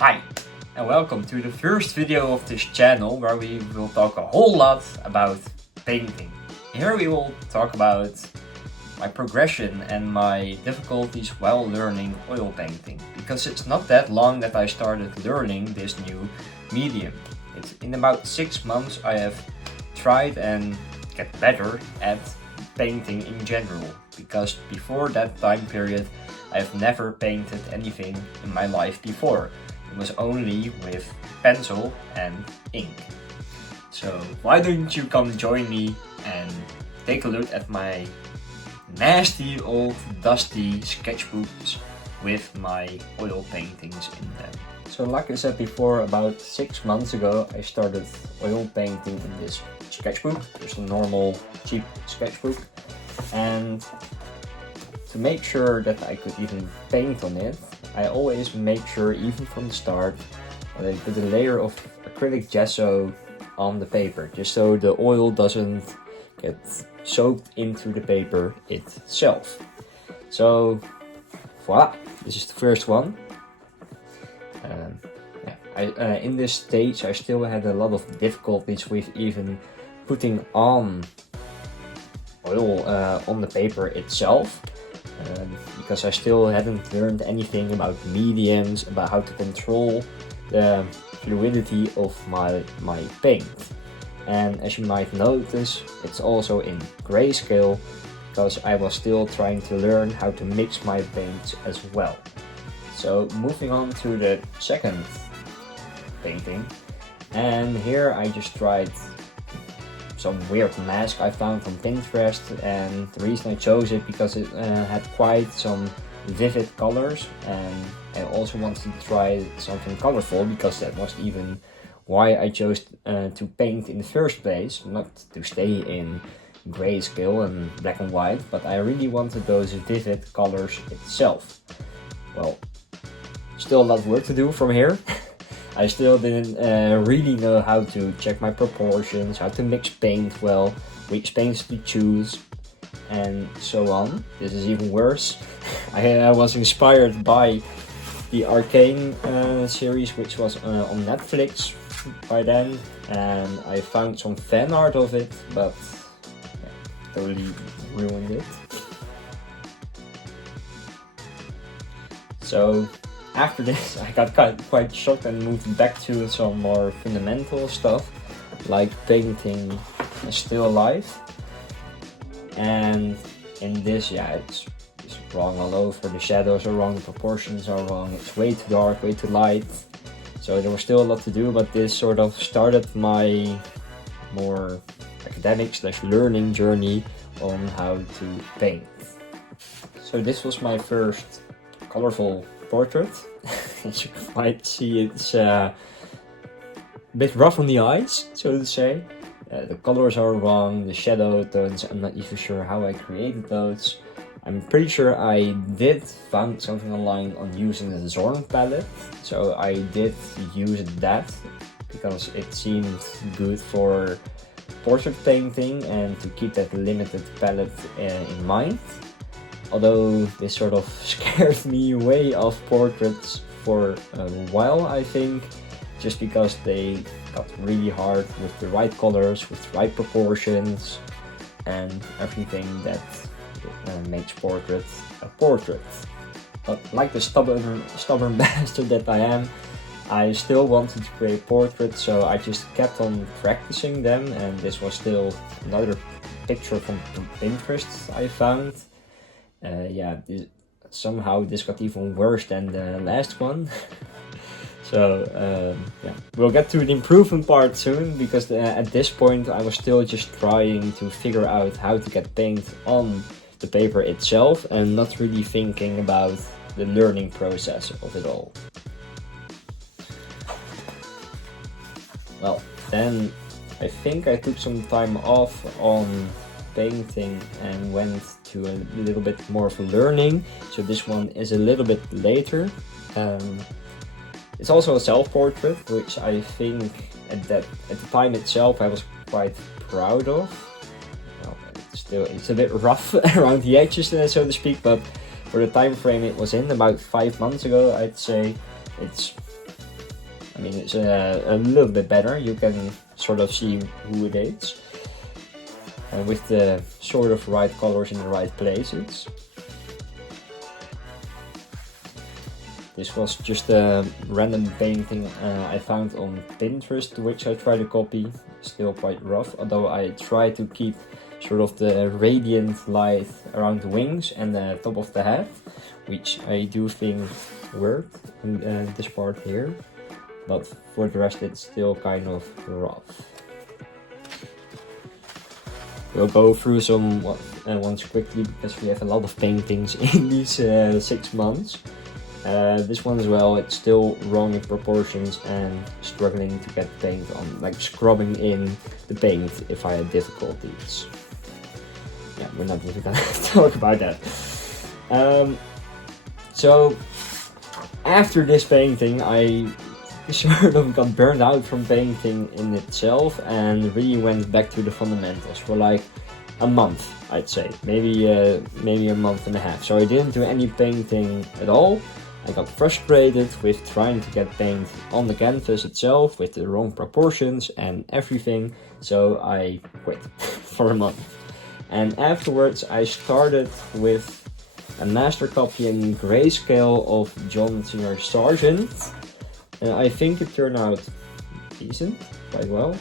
Hi, and welcome to the first video of this channel where we will talk a whole lot about painting. Here we will talk about my progression and my difficulties while learning oil painting, because it's not that long that I started learning this new medium. It's in about 6 months I have tried and get better at painting in general, because before that time period I have never painted anything in my life before. It was only with pencil and ink. So why don't you come join me and take a look at my nasty old dusty sketchbooks with my oil paintings in them. So like I said before, about 6 months ago I started oil painting in this sketchbook, just a normal cheap sketchbook, and to make sure that I could even paint on it, I always make sure, even from the start, that I put a layer of acrylic gesso on the paper, just so the oil doesn't get soaked into the paper itself. So voila, this is the first one. In this stage I still had a lot of difficulties with even putting on oil on the paper itself. Because I still hadn't learned anything about mediums, about how to control the fluidity of my paint. And as you might notice, it's also in grayscale, because I was still trying to learn how to mix my paints as well. So moving on to the second painting, and here I just tried some weird mask I found from Pinterest, and the reason I chose it because it had quite some vivid colors, and I also wanted to try something colorful, because that was even why I chose to paint in the first place, not to stay in grayscale and black and white, but I really wanted those vivid colors itself. Well, still a lot of work to do from here. I still didn't really know how to check my proportions, how to mix paint well, which paints to choose, and so on. This is even worse. I was inspired by the Arcane series, which was on Netflix by then, and I found some fan art of it, but totally ruined it. So after this, I got quite shocked and moved back to some more fundamental stuff, like painting a still life. And in this, it's wrong all over. The shadows are wrong, the proportions are wrong, it's way too dark, way too light. So there was still a lot to do, but this sort of started my more academic / learning journey on how to paint. So this was my first colorful portrait. As you might see, it's a bit rough on the eyes, so to say. The colors are wrong, the shadow tones, I'm not even sure how I created those. I'm pretty sure I did find something online on using the Zorn palette, so I did use that because it seemed good for portrait painting and to keep that limited palette in mind. Although this sort of scared me way off portraits for a while, I think, just because they got really hard with the right colors, with the right proportions, and everything that makes portrait a portrait. But like the stubborn bastard that I am, I still wanted to create portraits, so I just kept on practicing them, and this was still another picture from Pinterest I found. Somehow this got even worse than the last one. So we'll get to the improvement part soon, because at this point I was still just trying to figure out how to get paint on the paper itself, and not really thinking about the learning process of it all. Well, then I think I took some time off on painting and went to a little bit more of a learning. So this one is a little bit later. It's also a self-portrait, which I think at the time itself I was quite proud of. Well, it's a bit rough around the edges, so to speak, but for the time frame it was in, about 5 months ago, I'd say, it's I mean, it's a little bit better. You can sort of see who it is. With the sort of right colors in the right places. This was just a random painting I found on Pinterest, which I tried to copy. Still quite rough, although I try to keep sort of the radiant light around the wings and the top of the head, which I do think worked in this part here. But for the rest it's still kind of rough. We'll go through some ones quickly because we have a lot of paintings in these 6 months. This one as well, it's still wrong in proportions and struggling to get paint on, like scrubbing in the paint if I had difficulties. Yeah, we're not even gonna talk about that. So after this painting I sort of got burned out from painting in itself and really went back to the fundamentals for like a month, I'd say, maybe a month and a half. So I didn't do any painting at all. I got frustrated with trying to get paint on the canvas itself with the wrong proportions and everything, so I quit for a month. And afterwards I started with a master copy in grayscale of John Singer Sargent. And I think it turned out decent, quite well.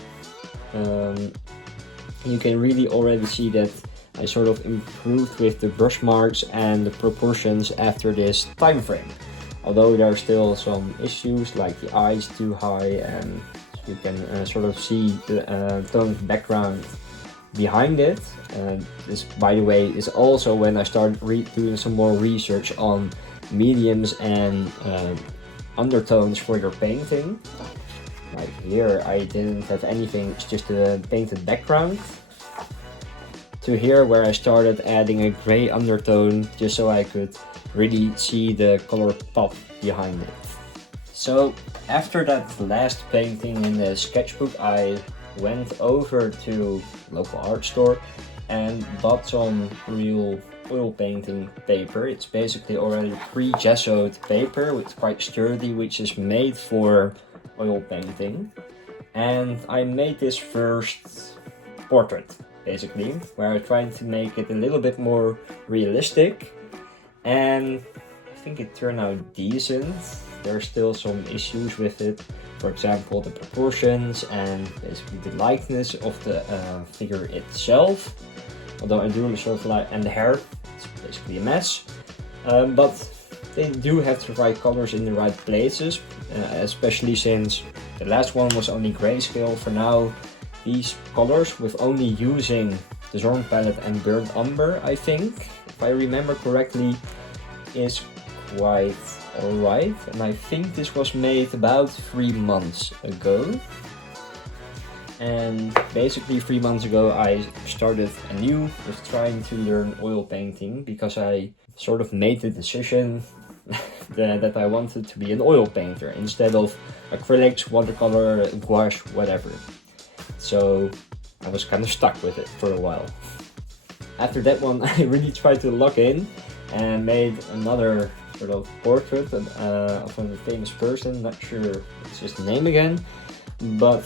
You can really already see that I sort of improved with the brush marks and the proportions after this time frame. Although there are still some issues like the eyes too high, and you can sort of see the toned background behind it. This, by the way, is also when I started doing some more research on mediums and undertones for your painting. Like here I didn't have anything, it's just a painted background. To here where I started adding a gray undertone just so I could really see the color pop behind it. So after that last painting in the sketchbook I went over to local art store and bought some real oil painting paper. It's basically already pre-gessoed paper, it's quite sturdy, which is made for oil painting. And I made this first portrait, basically, where I tried to make it a little bit more realistic, and I think it turned out decent. There are still some issues with it, for example the proportions and basically the likeness of the figure itself. Although I do sort of like, and the hair, it's basically a mess. But they do have the right colors in the right places, especially since the last one was only grayscale. For now, these colors with only using the Zorn palette and burnt umber, I think, if I remember correctly, is quite alright. And I think this was made about 3 months ago. And basically 3 months ago I started anew with trying to learn oil painting, because I sort of made the decision that I wanted to be an oil painter instead of acrylics, watercolor, gouache, whatever. So I was kind of stuck with it for a while. After that one I really tried to lock in and made another sort of portrait of a famous person, not sure what's his name again, but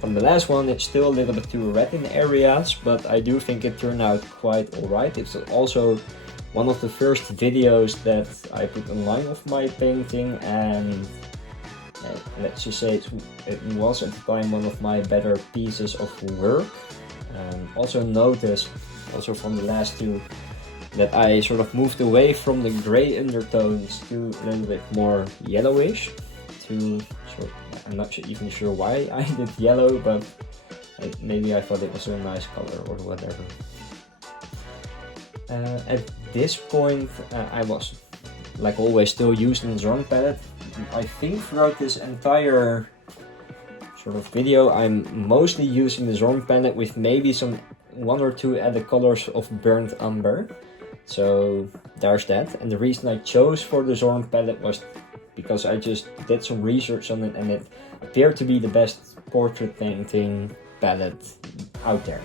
from the last one it's still a little bit too red in areas, but I do think it turned out quite alright. It's also one of the first videos that I put online of my painting, and let's just say it was at the time one of my better pieces of work. Also noticed, also from the last two, that I sort of moved away from the gray undertones to a little bit more yellowish. I'm not even sure why I did yellow, but maybe I thought it was a nice color or whatever. At this point I was, like always, still using the Zorn palette. I think throughout this entire sort of video I'm mostly using the Zorn palette with maybe some 1 or 2 added colors of burnt umber. So there's that. And the reason I chose for the Zorn palette was because I just did some research on it and it appeared to be the best portrait painting palette out there.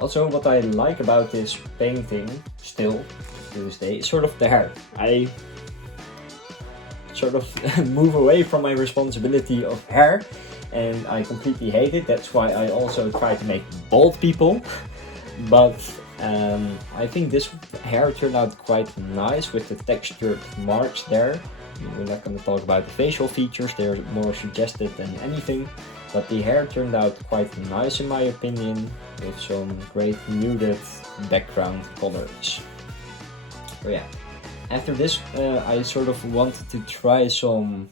Also, what I like about this painting still to this day is sort of the hair. I sort of move away from my responsibility of hair, and I completely hate it. That's why I also try to make bald people. But I think this hair turned out quite nice with the textured marks there. We're not going to talk about the facial features, they're more suggested than anything. But the hair turned out quite nice in my opinion, with some great muted background colors. So yeah, after this I sort of wanted to try some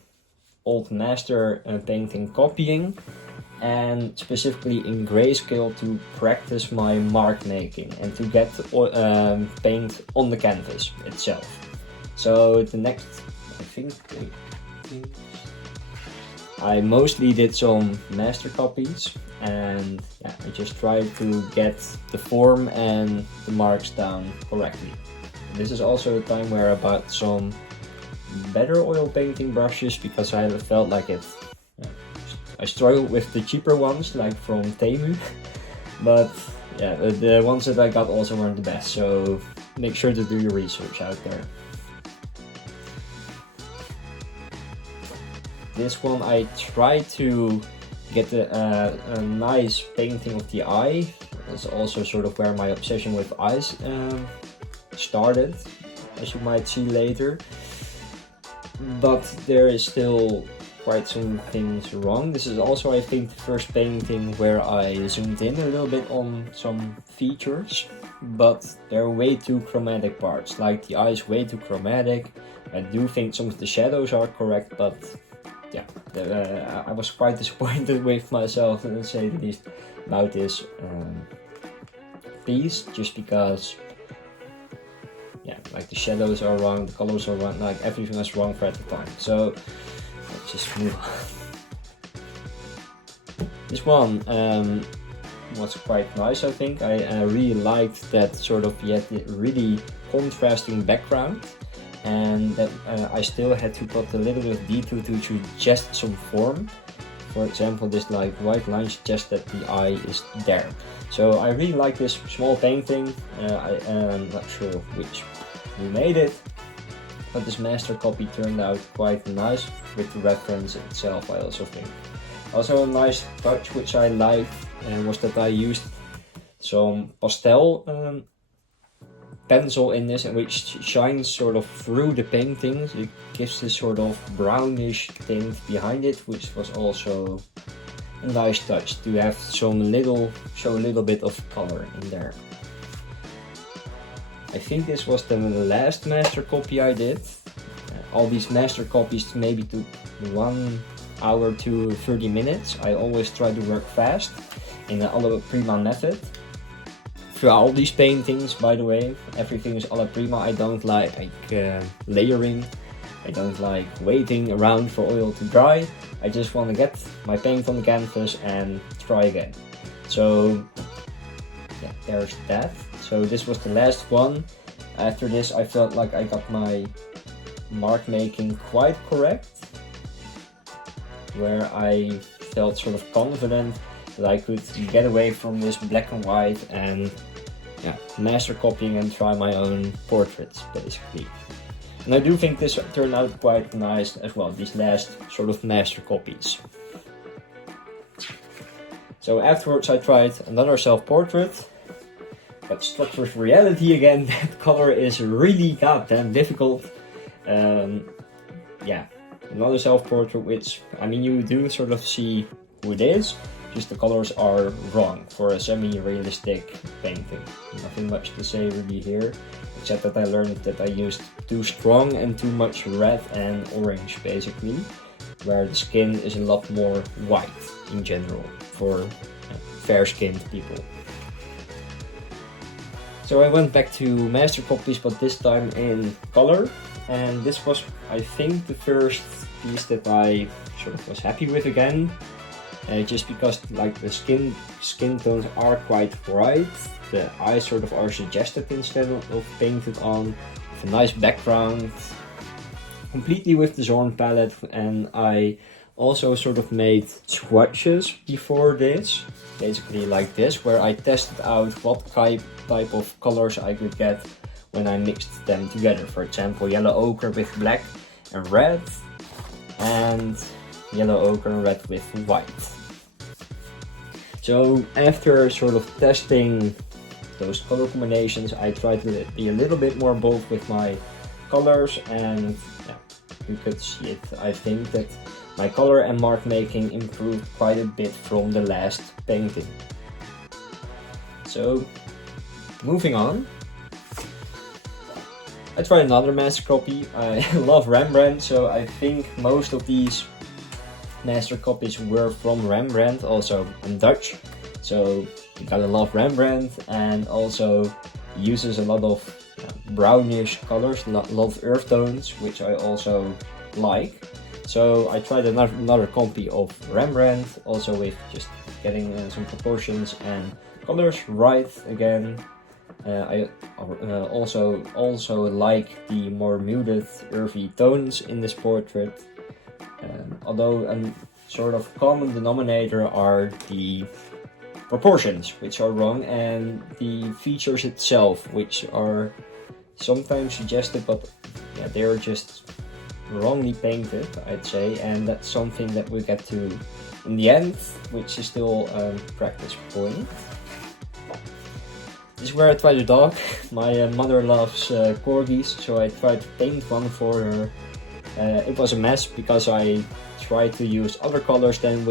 old master painting copying, and specifically in grayscale to practice my mark making and to get paint on the canvas itself. So the next, I mostly did some master copies, and yeah, I just tried to get the form and the marks down correctly. This is also a time where I bought some better oil painting brushes because I felt like it. I struggled with the cheaper ones, like from Temu, but yeah, the ones that I got also weren't the best, so make sure to do your research out there. This one I tried to get a nice painting of the eye. That's also sort of where my obsession with eyes started, as you might see later. But there is still quite some things wrong. This is also, I think, the first painting where I zoomed in a little bit on some features, but there are way too chromatic parts. Like the eye is way too chromatic. I do think some of the shadows are correct, but yeah, I was quite disappointed with myself, to say the least, about this piece, just because yeah, like the shadows are wrong, the colors are wrong, like everything was wrong for at the time. So let's just move on. This one was quite nice, I think. I really liked that sort of yet really contrasting background, and that I still had to put a little bit of detail to suggest some form. For example, this like white line suggests that the eye is there. So I really like this small painting. I am not sure which who made it, but this master copy turned out quite nice with the reference itself, I also think. Also a nice touch which I liked was that I used some pastel pencil in this, and which shines sort of through the paintings. It gives this sort of brownish tint behind it, which was also a nice touch to have show a little bit of color in there. I think this was the last master copy I did. All these master copies maybe took 1 hour to 30 minutes. I always try to work fast in the alla prima method. For all these paintings, by the way, everything is alla prima. I don't like layering. I don't like waiting around for oil to dry. I just want to get my paint on the canvas and try again. So yeah, there's that. So this was the last one. After this I felt like I got my mark making quite correct, where I felt sort of confident that I could get away from this black and white and yeah, master copying and try my own portraits basically. And I do think this turned out quite nice as well, these last sort of master copies. So afterwards I tried another self-portrait, but stuck with reality again. That color is really goddamn difficult. Yeah, another self-portrait which, I mean, you do sort of see who it is, just the colors are wrong for a semi-realistic painting. Nothing much to say really here, except that I learned that I used too strong and too much red and orange basically, where the skin is a lot more white in general for fair-skinned people. So I went back to master copies, but this time in color, and this was, I think, the first piece that I sort of was happy with again. Just because like the skin tones are quite bright, the eyes sort of are suggested instead of painted on, with a nice background, completely with the Zorn palette. And I also sort of made swatches before this, basically like this, where I tested out what type of colors I could get when I mixed them together. For example, yellow ochre with black and red, and yellow ochre red with white. So after sort of testing those color combinations, I tried to be a little bit more bold with my colors, and yeah, you could see it. I think that my color and mark making improved quite a bit from the last painting. So moving on, I tried another master copy. I love Rembrandt, so I think most of these master copies were from Rembrandt. Also, I'm Dutch, so you gotta love Rembrandt, and also uses a lot of brownish colors, a lot of earth tones, which I also like. So I tried another copy of Rembrandt, also with just getting some proportions and colors right again. I also like the more muted earthy tones in this portrait. Although a sort of common denominator are the proportions, which are wrong, and the features itself, which are sometimes suggested, but yeah, they're just wrongly painted, I'd say, and that's something that we get to in the end, which is still a practice point. This is where I try the dog. My mother loves corgis, so I tried to paint one for her. It was a mess because I tried to use other colors than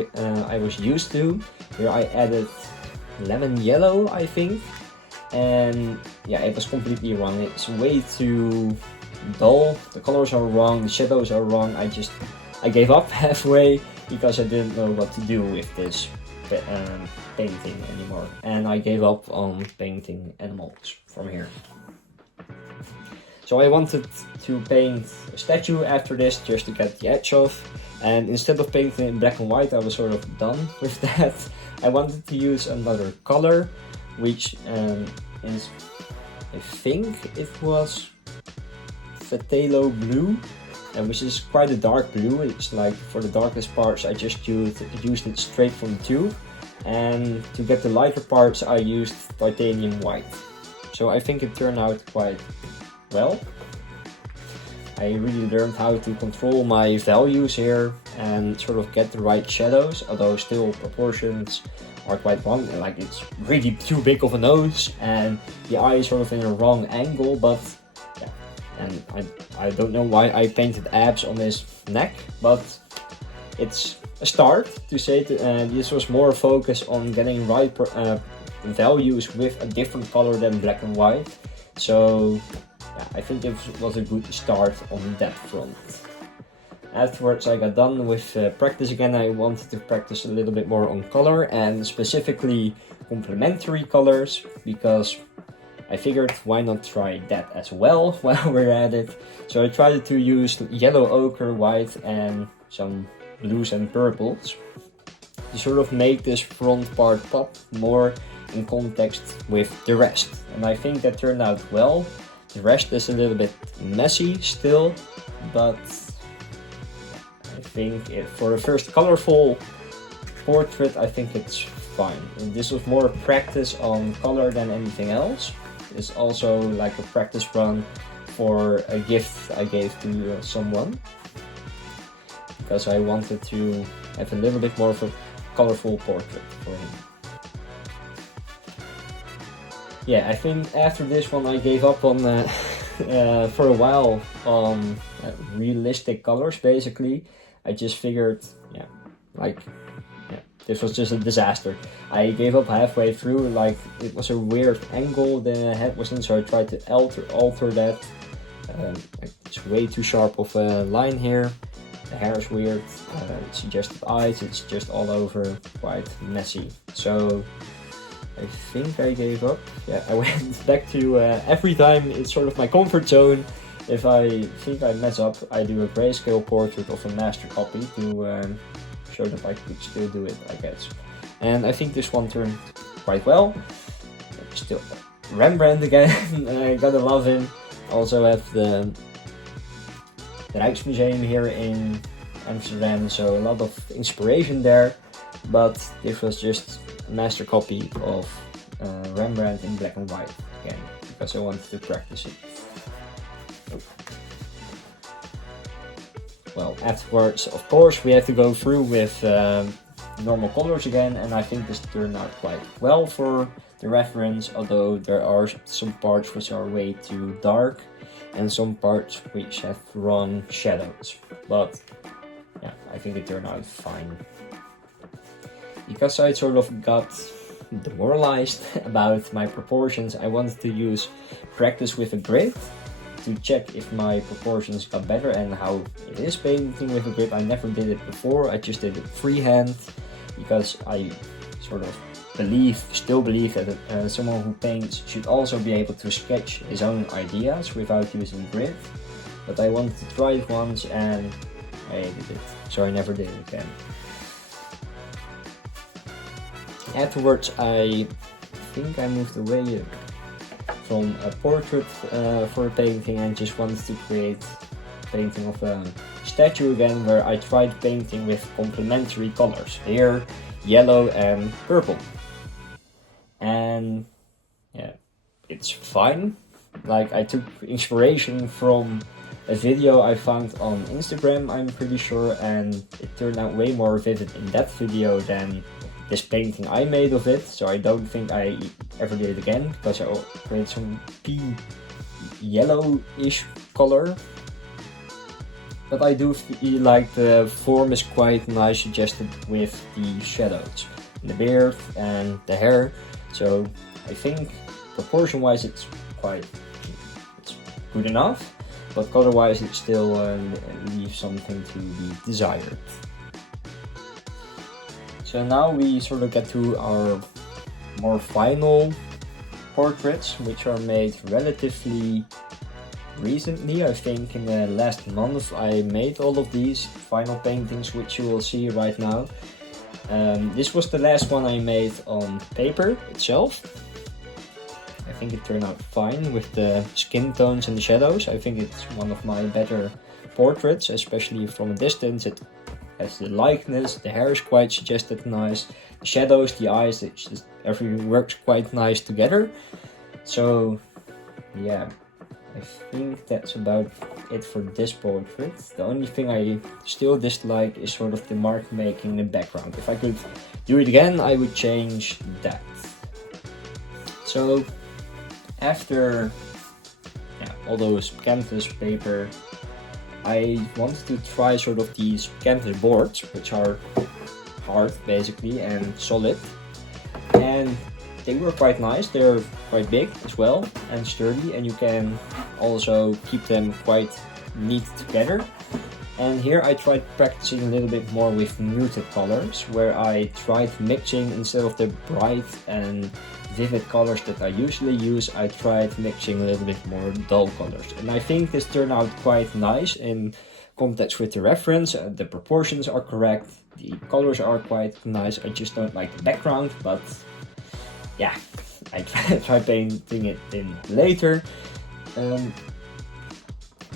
I was used to. Here I added lemon yellow, I think, and yeah, it was completely wrong. It's way too dull, the colors are wrong, the shadows are wrong. I gave up halfway because I didn't know what to do with this painting anymore, and I gave up on painting animals from here. So I wanted to paint a statue after this, just to get the edge off, and instead of painting in black and white, I was sort of done with that. I wanted to use another color, which is, I think it was Phthalo blue, which is quite a dark blue. It's like, for the darkest parts I just used it straight from the tube, and to get the lighter parts I used titanium white. So I think it turned out quite well. I really learned how to control my values here and sort of get the right shadows, although still proportions are quite wrong. Like, it's really too big of a nose and the eye is sort of in a wrong angle, but yeah. And I don't know why I painted abs on his neck, but it's a start to say this was more focused on getting right values with a different color than black and white. So yeah, I think it was a good start on that front. Afterwards I got done with practice again. I wanted to practice a little bit more on color, and specifically complementary colors, because I figured why not try that as well while we're at it. So I tried to use yellow ochre, white and some blues and purples to sort of make this front part pop more in context with the rest. And I think that turned out well. The rest is a little bit messy still, but I think for the first colorful portrait, I think it's fine. And this was more practice on color than anything else. It's also like a practice run for a gift I gave to someone, because I wanted to have a little bit more of a colorful portrait for him. Yeah, I think after this one I gave up on for a while on realistic colors. Basically, I just figured, this was just a disaster. I gave up halfway through. Like, it was a weird angle the head was in, so I tried to alter that. It's way too sharp of a line here. The hair is weird. Suggested eyes. It's just all over, quite messy. So I think I gave up. Yeah, I went back to every time it's sort of my comfort zone. If I think I mess up, I do a grayscale portrait of a master copy to show that I could still do it, I guess. And I think this one turned quite well. Still Rembrandt again. I gotta love him. Also have the Rijksmuseum here in Amsterdam, so a lot of inspiration there. But this was just a master copy of Rembrandt in black and white again, because I wanted to practice it. well, afterwards, of course, we have to go through with normal colors again, and I think this turned out quite well for the reference, although there are some parts which are way too dark and some parts which have wrong shadows. But yeah, I think it turned out fine. Because I sort of got demoralized about my proportions, I wanted to use practice with a grid to check if my proportions got better and how it is painting with a grid. I never did it before, I just did it freehand because I sort of still believe that someone who paints should also be able to sketch his own ideas without using grid. But I wanted to try it once and I hated it, so I never did it again. Afterwards, I think I moved away from a portrait for a painting and just wanted to create a painting of a statue again, where I tried painting with complementary colors. Here, yellow and purple. And yeah, it's fine. Like, I took inspiration from a video I found on Instagram, I'm pretty sure, and it turned out way more vivid in that video than this painting I made of it. So I don't think I ever did it again, because I created some pea yellowish color. But I do feel like the form is quite nice suggested with the shadows, the beard and the hair. So I think proportion wise it's good enough, but color wise it still leaves something to be desired. So now we sort of get to our more final portraits, which are made relatively recently. I think in the last month I made all of these final paintings, which you will see right now. This was the last one I made on paper itself. I think it turned out fine with the skin tones and the shadows. I think it's one of my better portraits, especially from a distance. It has the likeness, the hair is quite suggested nice, the shadows, the eyes, everything works quite nice together. So yeah, I think that's about it for this portrait. The only thing I still dislike is sort of the mark making in the background. If I could do it again, I would change that. So after all those canvas paper, I wanted to try sort of these canvas boards, which are hard basically and solid, and they were quite nice. They're quite big as well and sturdy, and you can also keep them quite neat together. And here I tried practicing a little bit more with muted colors, where I tried mixing, instead of the bright and vivid colors that I usually use, I tried mixing a little bit more dull colors. And I think this turned out quite nice in context with the reference. The proportions are correct, the colors are quite nice. I just don't like the background, but yeah, I try painting it in later.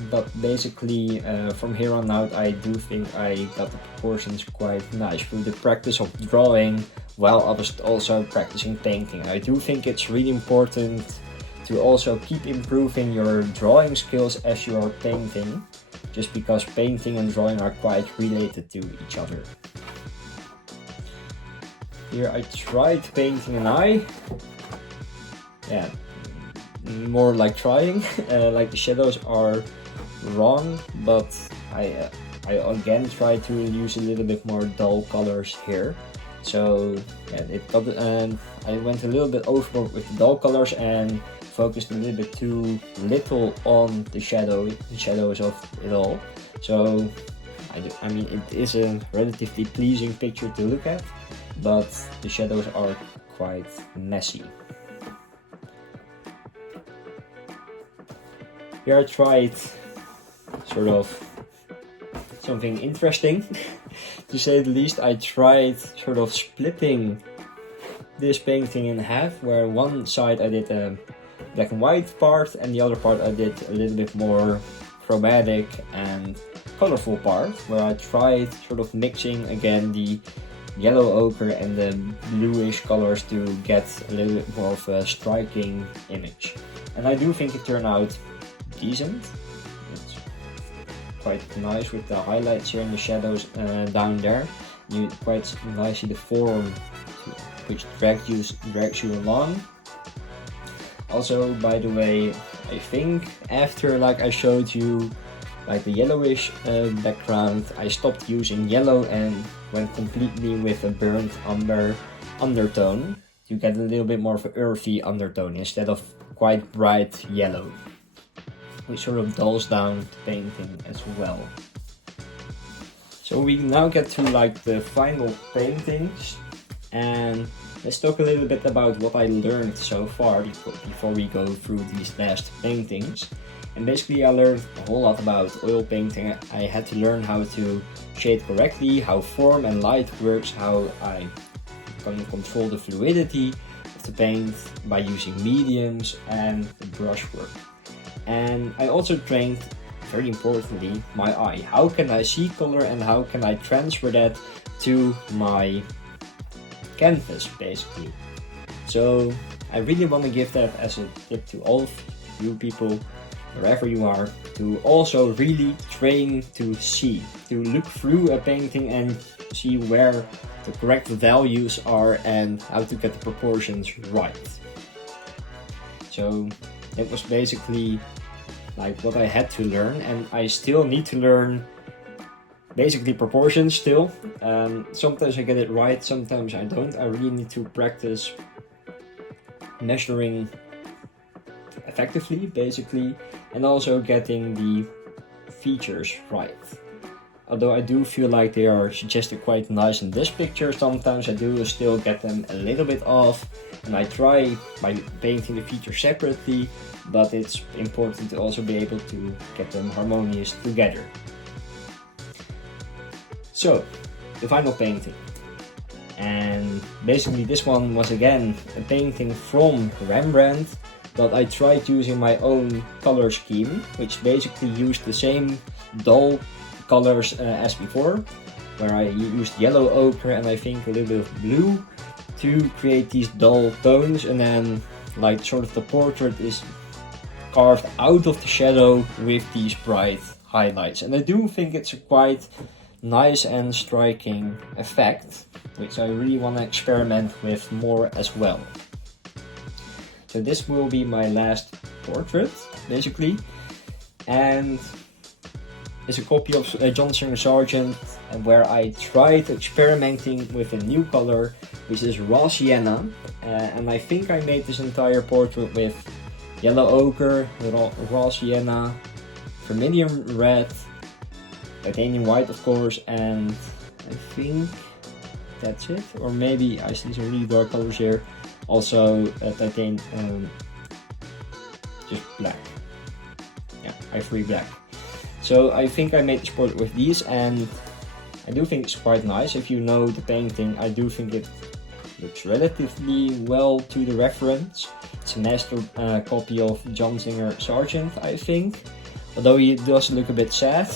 But basically from here on out I do think I got the proportions quite nice through the practice of drawing, while I was also practicing painting. I do think it's really important to also keep improving your drawing skills as you are painting, just because painting and drawing are quite related to each other. Here I tried painting an eye. Yeah, more like trying. Like the shadows are wrong, but I again try to use a little bit more dull colors here. So yeah, I went a little bit overboard with the dull colors and focused a little bit too little on the shadows of it all. So I mean, it is a relatively pleasing picture to look at, but the shadows are quite messy. Here I tried sort of something interesting to say the least. I tried sort of splitting this painting in half, where one side I did a black and white part and the other part I did a little bit more chromatic and colorful part, where I tried sort of mixing again the yellow ochre and the bluish colors to get a little bit more of a striking image. And I do think it turned out decent. quite nice with the highlights here and the shadows down there. You quite nicely the form which drags you along. Also, by the way, I think after like I showed you like the yellowish background, I stopped using yellow and went completely with a burnt umber undertone to get a little bit more of an earthy undertone instead of quite bright yellow, which sort of dulls down the painting as well. So we now get to like the final paintings, and let's talk a little bit about what I learned so far before we go through these last paintings. And basically I learned a whole lot about oil painting. I had to learn how to shade correctly, how form and light works, how I can control the fluidity of the paint by using mediums and the brushwork. And I also trained, very importantly, my eye. How can I see color and how can I transfer that to my canvas, basically. So I really want to give that as a tip to all of you people, wherever you are, to also really train to see, to look through a painting and see where the correct values are and how to get the proportions right. So it was basically like what I had to learn, and I still need to learn basically proportions still. Sometimes I get it right, sometimes I don't. I really need to practice measuring effectively, basically, and also getting the features right. Although I do feel like they are suggested quite nice in this picture, sometimes I do still get them a little bit off, and I try by painting the features separately, but it's important to also be able to get them harmonious together. So, the final painting. And basically this one was again a painting from Rembrandt, but I tried using my own color scheme, which basically used the same dull colors as before, where I used yellow ochre and I think a little bit of blue to create these dull tones, and then like sort of the portrait is carved out of the shadow with these bright highlights. And I do think it's a quite nice and striking effect, which I really want to experiment with more as well. So this will be my last portrait, basically, and it's a copy of John Singer Sargent, where I tried experimenting with a new color, which is raw sienna, and I think I made this entire portrait with yellow ochre, raw sienna, vermilion red, titanium white of course, and I think that's it. Or maybe I see some really dark colors here. Also titanium, just black. Yeah, ivory black. So I think I made this portrait with these, and I do think it's quite nice. If you know the painting, I do think it looks relatively well to the reference. It's a master copy of John Singer Sargent, I think. Although he does look a bit sad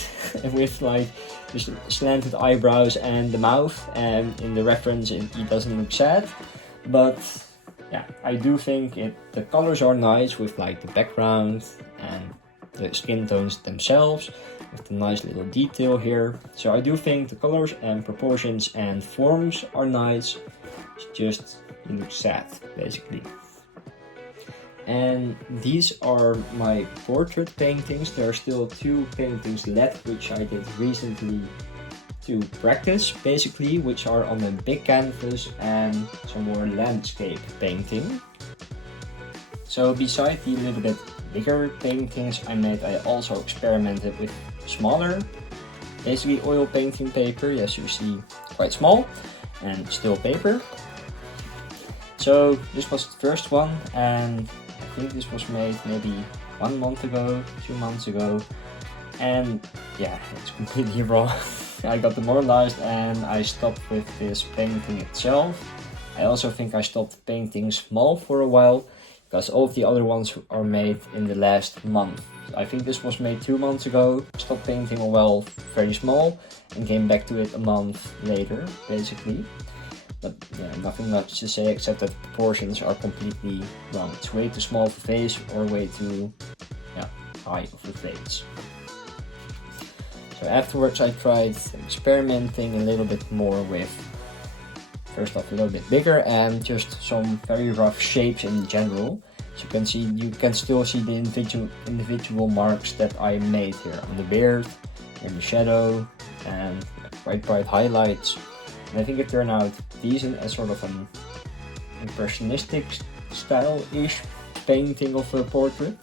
with like just slanted eyebrows and the mouth, and in the reference he doesn't look sad. But yeah, I do think the colors are nice with like the background and the skin tones themselves with the nice little detail here. So I do think the colors and proportions and forms are nice. It's just it looks sad basically. And these are my portrait paintings. There are still 2 paintings left which I did recently to practice basically, which are on a big canvas and some more landscape painting. So beside the little bit bigger paintings I made, I also experimented with smaller, basically oil painting paper. Yes, you see, quite small and still paper. So this was the first one, and I think this was made maybe 1 month ago, 2 months ago, and yeah, it's completely raw. I got demoralized and I stopped with this painting itself. I also think I stopped painting small for a while, because all of the other ones are made in the last month. I think this was made 2 months ago, stopped painting a while very small, and came back to it a month later, basically. But yeah, nothing much to say except that the proportions are completely wrong. It's way too small of a face or way too high of a face. So afterwards I tried experimenting a little bit more with, first off a little bit bigger and just some very rough shapes in general. As you can still see the individual marks that I made here on the beard, in the shadow, and quite bright highlights. And I think it turned out decent as sort of an impressionistic style-ish painting of a portrait.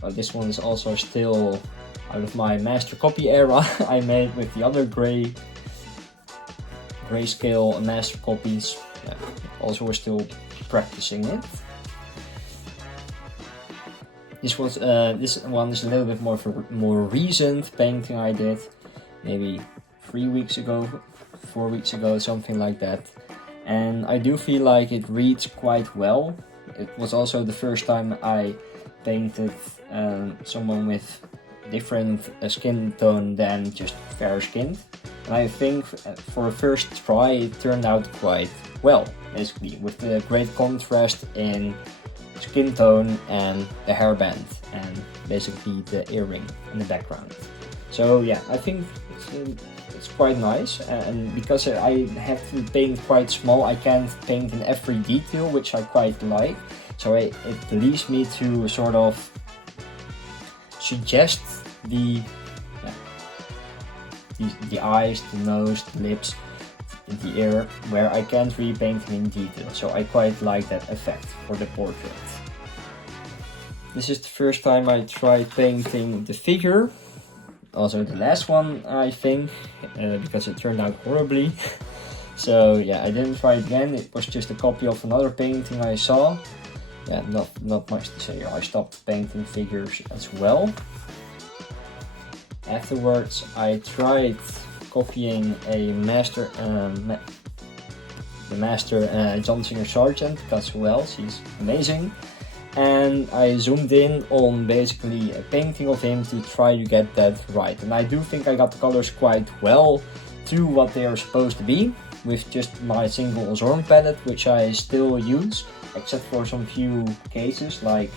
But this one is also still out of my master copy era I made with the other grayscale master copies. Yeah, also we're still practicing it. This one is a little bit more recent painting I did, maybe 3 weeks ago, 4 weeks ago, something like that. And I do feel like it reads quite well. It was also the first time I painted someone with different skin tone than just fair skinned. And I think for a first try it turned out quite well, basically, with the great contrast in skin tone and the hairband and basically the earring in the background. So yeah, I think it's quite nice, and because I have to paint quite small, I can't paint in every detail, which I quite like. So it leads me to sort of suggest the eyes, the nose, the lips, the ear, where I can't really paint in detail. So I quite like that effect for the portrait. This is the first time I tried painting the figure. Also the last one, I think, because it turned out horribly. So yeah, I didn't try it again. It was just a copy of another painting I saw. Yeah, not much to say here. I stopped painting figures as well. Afterwards, I tried copying a master, John Singer Sargent, because who else? He's amazing. And I zoomed in on basically a painting of him to try to get that right. And I do think I got the colors quite well to what they are supposed to be, with just my single Zorn palette, which I still use, except for some few cases like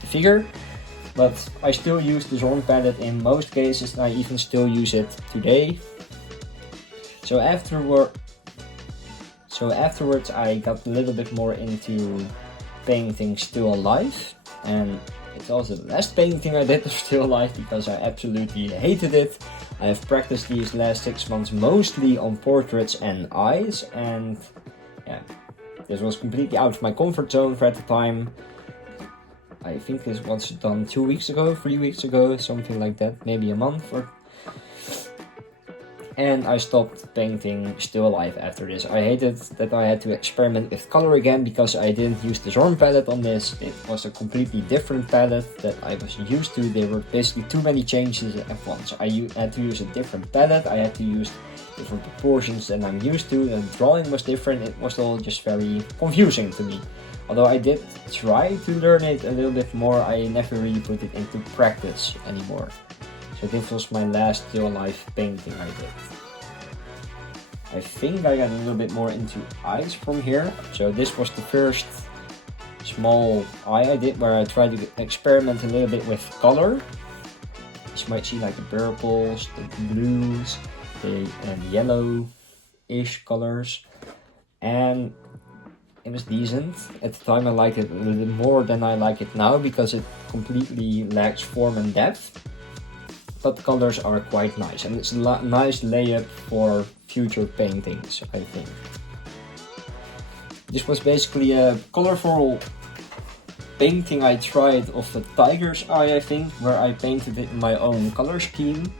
the figure. But I still use the Zorn palette in most cases, and I even still use it today. So afterwards I got a little bit more into painting Still Alive, and it's also the last painting I did of Still Alive because I absolutely hated it. I have practiced these last 6 months mostly on portraits and eyes, and yeah, this was completely out of my comfort zone for at the time. I think this was done 2 weeks ago, 3 weeks ago, something like that, maybe a month or... And I stopped painting Still Alive after this. I hated that I had to experiment with color again because I didn't use the Zorn palette on this. It was a completely different palette that I was used to. There were basically too many changes at once. I had to use a different palette, I had to use different proportions than I'm used to, the drawing was different. It was all just very confusing to me. Although I did try to learn it a little bit more, I never really put it into practice anymore. So this was my last Still Alive painting I did. I think I got a little bit more into eyes from here. So this was the first small eye I did where I tried to experiment a little bit with color. As you might see, like the purples, the blues, and yellow-ish colors. And it was decent. At the time I liked it a little bit more than I like it now because it completely lacks form and depth. But the colors are quite nice, and it's a nice layup for future paintings, I think. This was basically a colorful painting I tried of a tiger's eye, I think, where I painted it in my own color scheme.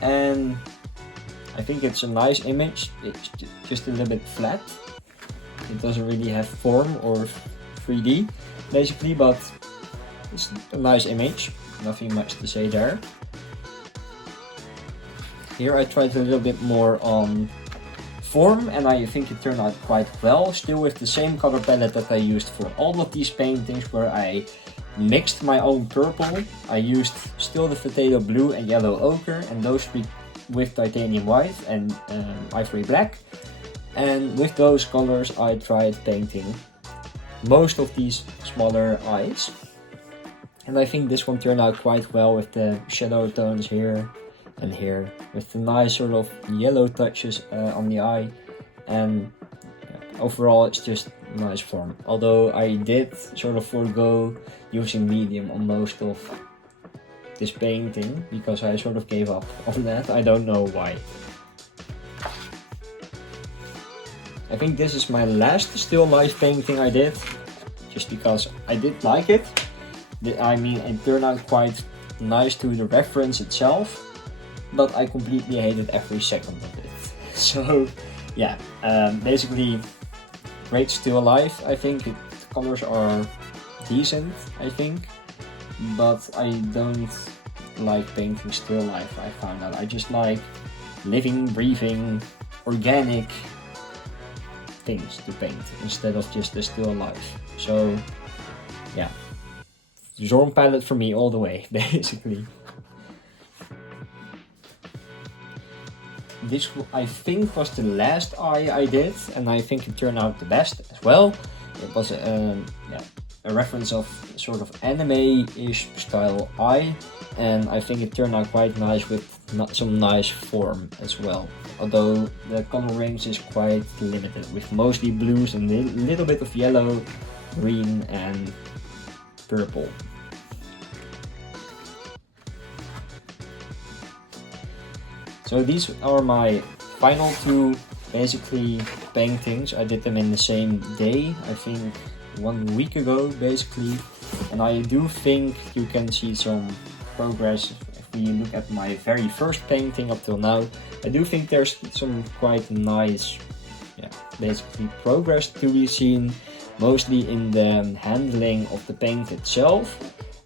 And I think it's a nice image. It's just a little bit flat. It doesn't really have form or 3D, basically, but it's a nice image. Nothing much to say there. Here I tried a little bit more on form, and I think it turned out quite well, still with the same color palette that I used for all of these paintings, where I mixed my own purple. I used still the potato blue and yellow ochre, and those three with titanium white and ivory black. And with those colors I tried painting most of these smaller eyes. And I think this one turned out quite well with the shadow tones here and here, with the nice sort of yellow touches on the eye, and overall it's just nice form. Although I did sort of forego using medium on most of this painting because I sort of gave up on that. I don't know why. I think this is my last still life painting I did, just because I did like it. I mean, it turned out quite nice to the reference itself, but I completely hated every second of it. So yeah, basically great still life. I think the colors are decent, I think, but I don't like painting still life. I found out I just like living, breathing, organic things to paint instead of just a still life. So yeah, Zorn palette for me all the way, basically. This I think was the last eye I did, and I think it turned out the best as well. It was a reference of sort of anime-ish style eye, and I think it turned out quite nice with some nice form as well. Although the color range is quite limited, with mostly blues and a little bit of yellow, green and purple. So these are my final two basically paintings. I did them in the same day, I think 1 week ago basically, and I do think you can see some progress. If we look at my very first painting up till now, I do think there's some quite nice basically progress to be seen, mostly in the handling of the paint itself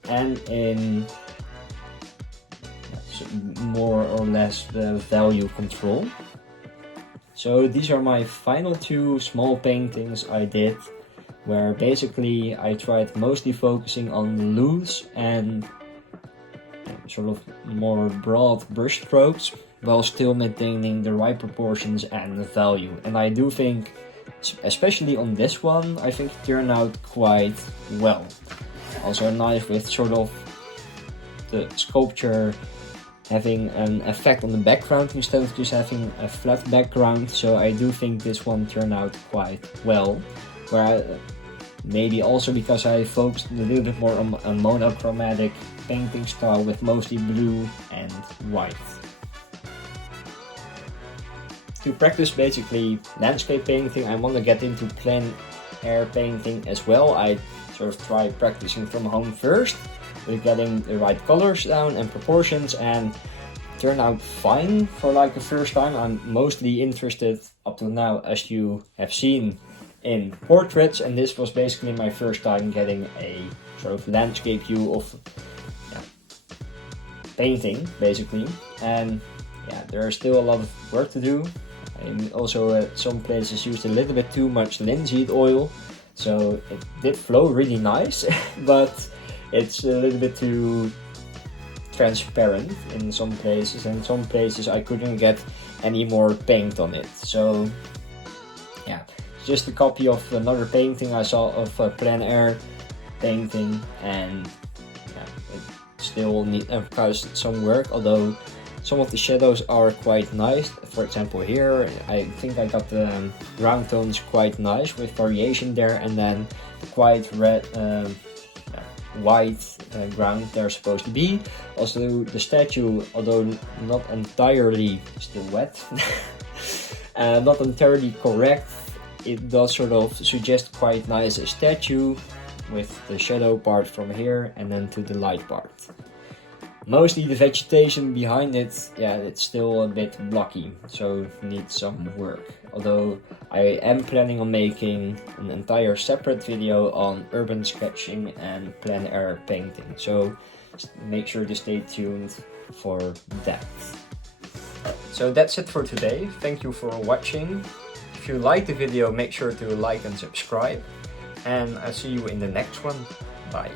and in more or less the value control. So these are my final two small paintings I did, where basically I tried mostly focusing on loose and sort of more broad brush strokes while still maintaining the right proportions and the value. And I do think, especially on this one, I think it turned out quite well. Also nice with sort of the sculpture having an effect on the background instead of just having a flat background. So I do think this one turned out quite well, where maybe also because I focused a little bit more on a monochromatic painting style with mostly blue and white. To practice basically landscape painting, I want to get into plein air painting as well. I sort of tried practicing from home first, with getting the right colors down and proportions, and turned out fine for like the first time. I'm mostly interested up to now, as you have seen, in portraits, and this was basically my first time getting a sort of landscape view of painting basically. And there is still a lot of work to do. I also at some places used a little bit too much linseed oil, so it did flow really nice, but it's a little bit too transparent in some places, and some places I couldn't get any more paint on it. So yeah, it's just a copy of another painting I saw of a plein air painting, and it still requires some work, although some of the shadows are quite nice. For example, here I think I got the ground tones quite nice with variation there, and then the quite red white ground they're supposed to be. Also the statue, although not entirely still wet, not entirely correct, it does sort of suggest quite nice a statue with the shadow part from here and then to the light part. Mostly the vegetation behind it, it's still a bit blocky, so needs some work. Although I am planning on making an entire separate video on urban sketching and plein air painting, so make sure to stay tuned for that. So that's it for today. Thank you for watching. If you liked the video, make sure to like and subscribe, and I'll see you in the next one. Bye.